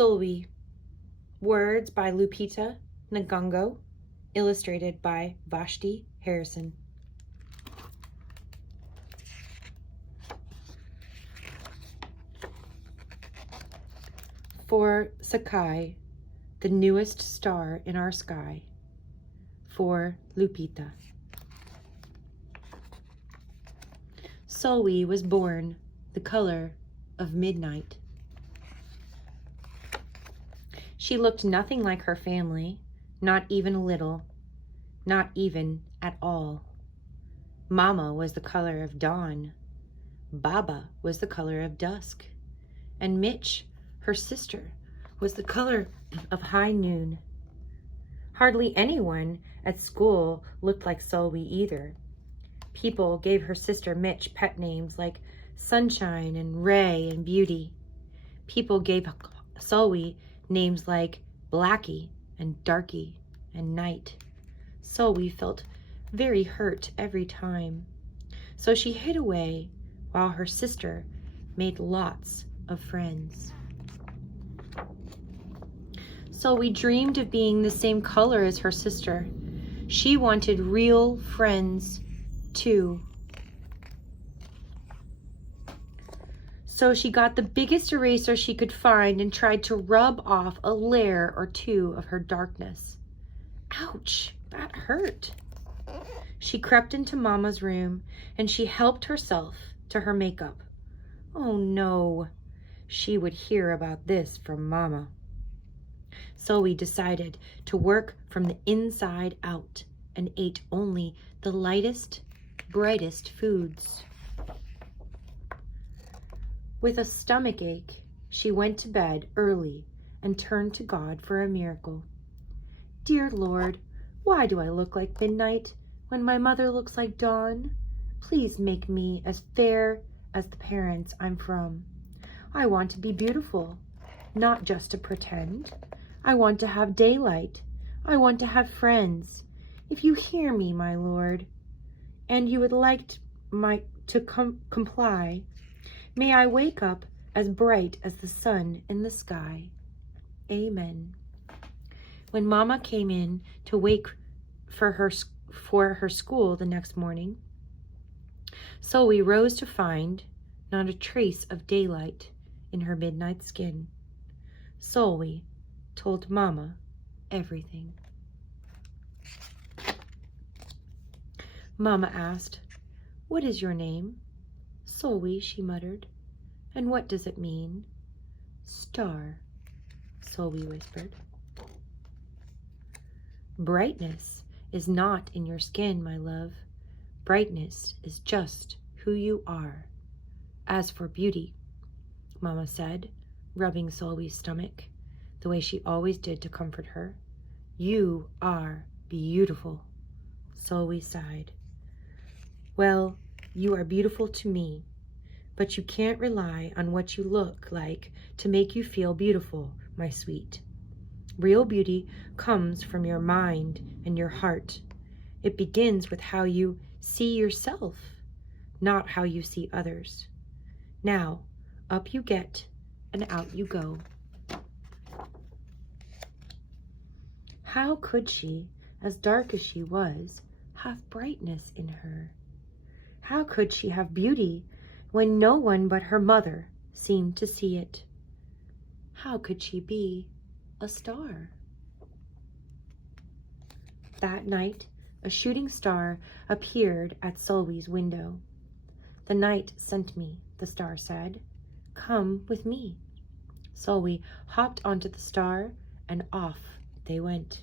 Sulwe. Words by Lupita Nyong'o. Illustrated by Vashti Harrison. For Sakai, the newest star in our sky. For Lupita. Sulwe was born the color of midnight. She looked nothing like her family, not even a little, not even at all. Mama was the color of dawn. Baba was the color of dusk. And Mitch, her sister, was the color of high noon. Hardly anyone at school looked like Sulwe either. People gave her sister Mitch pet names like Sunshine and Ray and Beauty. People gave Sulwe names like Blackie and Darky and Night. Sulwe felt very hurt every time. So she hid away while her sister made lots of friends. Sulwe dreamed of being the same color as her sister. She wanted real friends too. So she got the biggest eraser she could find and tried to rub off a layer or two of her darkness. Ouch, that hurt. She crept into Mama's room and she helped herself to her makeup. Oh no, she would hear about this from Mama. Sulwe decided to work from the inside out and ate only the lightest, brightest foods. With a stomach ache, she went to bed early and turned to God for a miracle. Dear Lord, why do I look like midnight when my mother looks like dawn? Please make me as fair as the parents I'm from. I want to be beautiful, not just to pretend. I want to have daylight. I want to have friends. If you hear me, my Lord, and you would like to comply, may I wake up as bright as the sun in the sky. Amen. When Mama came in to wake for her school the next morning, Sulwe rose to find not a trace of daylight in her midnight skin. Sulwe told Mama everything. Mama asked, "What is your name?" "Sulwe," she muttered. "And what does it mean?" "Star," Sulwe whispered. Brightness is not in your skin, my love. Brightness is just who you are. As for beauty, Mama said, rubbing Sulwe's stomach, the way she always did to comfort her, you are beautiful. Sulwe sighed. Well, you are beautiful to me, but you can't rely on what you look like to make you feel beautiful, my sweet. Real beauty comes from your mind and your heart. It begins with how you see yourself, not how you see others. Now, up you get and out you go. How could she, as dark as she was, have brightness in her? How could she have beauty when no one but her mother seemed to see it? How could she be a star? That night, a shooting star appeared at Sulwe's window. The night sent me, the star said. Come with me. Sulwe hopped onto the star and off they went.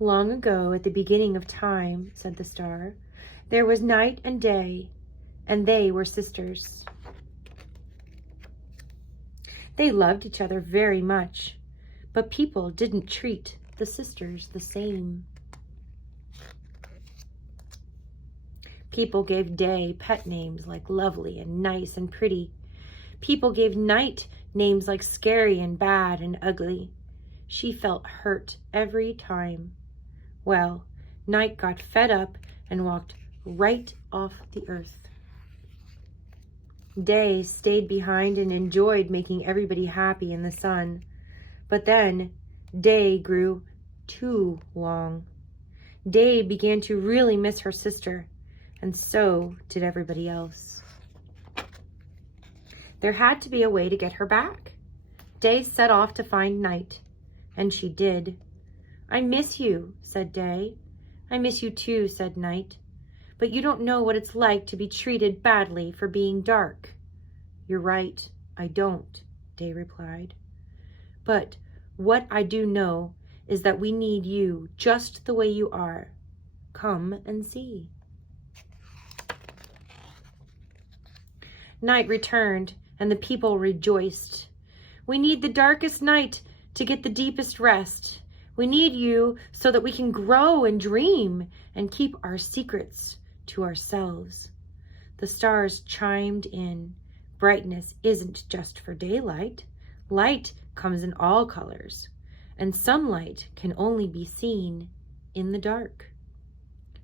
Long ago, at the beginning of time, said the star, there was night and day, and they were sisters. They loved each other very much, but people didn't treat the sisters the same. People gave day pet names like lovely and nice and pretty. People gave night names like scary and bad and ugly. She felt hurt every time. Well, Night got fed up and walked right off the earth. Day stayed behind and enjoyed making everybody happy in the sun. But then Day grew too long. Day began to really miss her sister, and so did everybody else. There had to be a way to get her back. Day set off to find Night, and she did. "I miss you," said Day. "I miss you too," said Night. "But you don't know what it's like to be treated badly for being dark." "You're right, I don't," Day replied. "But what I do know is that we need you just the way you are. Come and see." Night returned, and the people rejoiced. "We need the darkest night to get the deepest rest. We need you so that we can grow and dream and keep our secrets to ourselves." The stars chimed in. Brightness isn't just for daylight. Light comes in all colors, and some light can only be seen in the dark.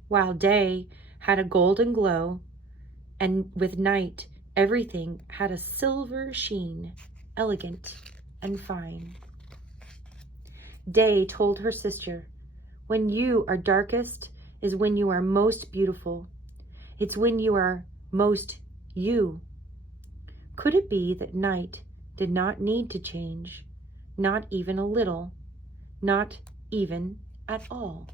While day had a golden glow, and with night, everything had a silver sheen, elegant and fine. Day told her sister, "When you are darkest is when you are most beautiful. It's when you are most you." Could it be that Night did not need to change, not even a little, not even at all?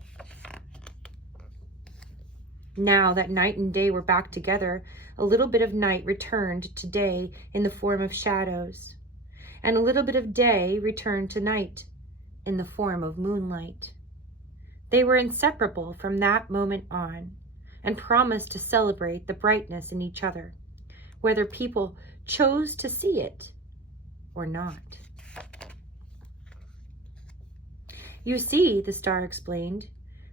Now that Night and Day were back together, a little bit of Night returned to Day in the form of shadows, and a little bit of Day returned to Night in the form of moonlight. They were inseparable from that moment on, and promised to celebrate the brightness in each other, whether people chose to see it or not. "You see," the star explained,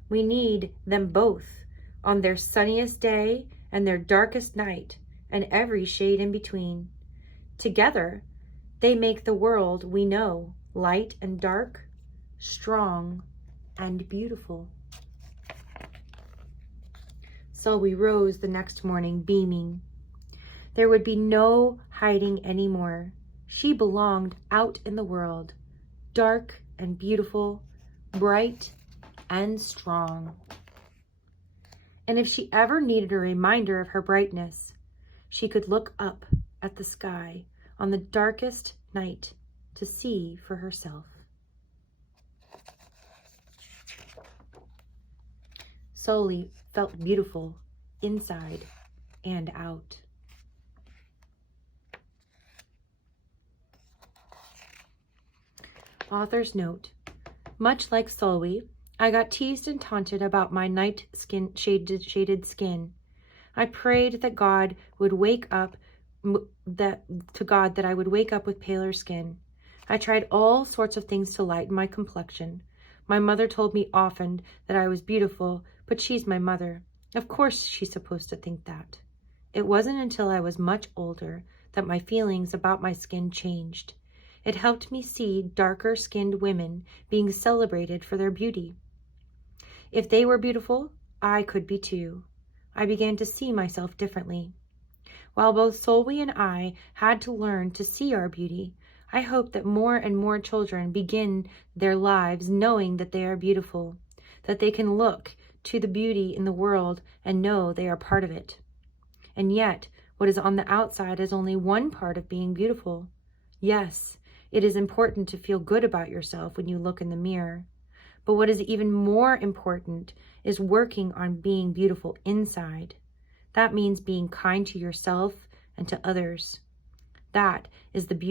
"we need them both on their sunniest day and their darkest night, and every shade in between. Together, they make the world we know, light and dark, strong and beautiful." So we rose the next morning beaming. There would be no hiding anymore. She belonged out in the world, dark and beautiful, bright and strong. And if she ever needed a reminder of her brightness, she could look up at the sky on the darkest night to see for herself. Sulwe felt beautiful inside and out. Author's note: much like Sulwe, I got teased and taunted about my shaded skin. I prayed that God would wake up that I would wake up with paler skin. I tried all sorts of things to lighten my complexion. My mother told me often that I was beautiful, but she's my mother. Of course she's supposed to think that. It wasn't until I was much older that my feelings about my skin changed. It helped me see darker-skinned women being celebrated for their beauty. If they were beautiful, I could be too. I began to see myself differently. While both Sulwe and I had to learn to see our beauty, I hope that more and more children begin their lives knowing that they are beautiful, that they can look to the beauty in the world and know they are part of it. And yet, what is on the outside is only one part of being beautiful. Yes, it is important to feel good about yourself when you look in the mirror. But what is even more important is working on being beautiful inside. That means being kind to yourself and to others. That is the beauty